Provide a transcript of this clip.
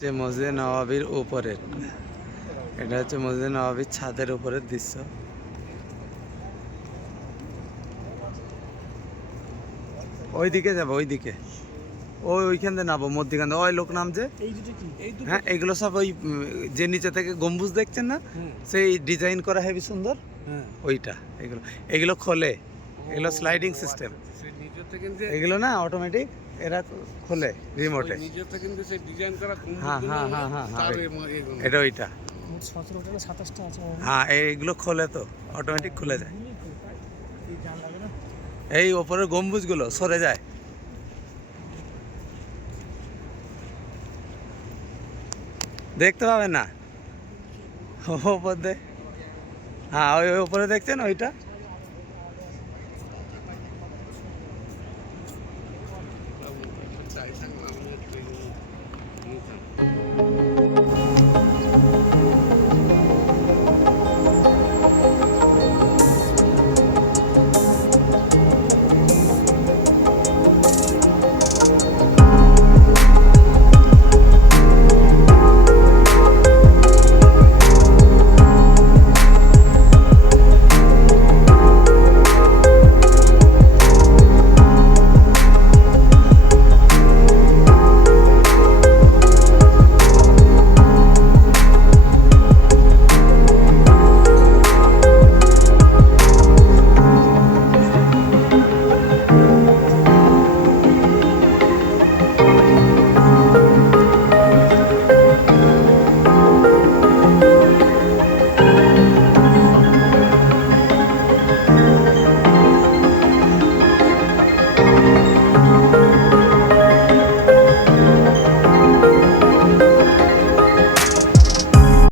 যে মসজিদ নবাবির উপরের এটা হচ্ছে মসজিদ নবাবির ছাদের উপরের দৃশ্য। ওইদিকে যাব ওইদিকে। ওই ওইখান থেকে নামবো মধ্যখান থেকে ওই লোক এই দুটো হ্যাঁ এগুলো সব ওই যে নিচে থেকে গম্বুজ দেখছেন না? সেই ডিজাইন করা হেবি সুন্দর। হ্যাঁ। ওইটা এগুলো। এগুলো খোলে। এগুলো স্লাইডিং সিস্টেম এগুলো না অটোমেটিক এরা খোলে রিমোটে নিজেরটা কিন্তু সেই ডিজাইন করা হ্যাঁ, হ্যাঁ, হ্যাঁ, হ্যাঁ, হ্যাঁ। এটা ওইটা। হ্যাঁ এইগুলো খোলে তো অটোমেটিক খুলে যায়। এই জান লাগে না এই ওপরের গম্বুজগুলো সরে যায়। দেখতে পাবেন না? ওপর দে হ্যাঁ ওই ওপরে উপরে দেখছেন ওইটা? Thank you.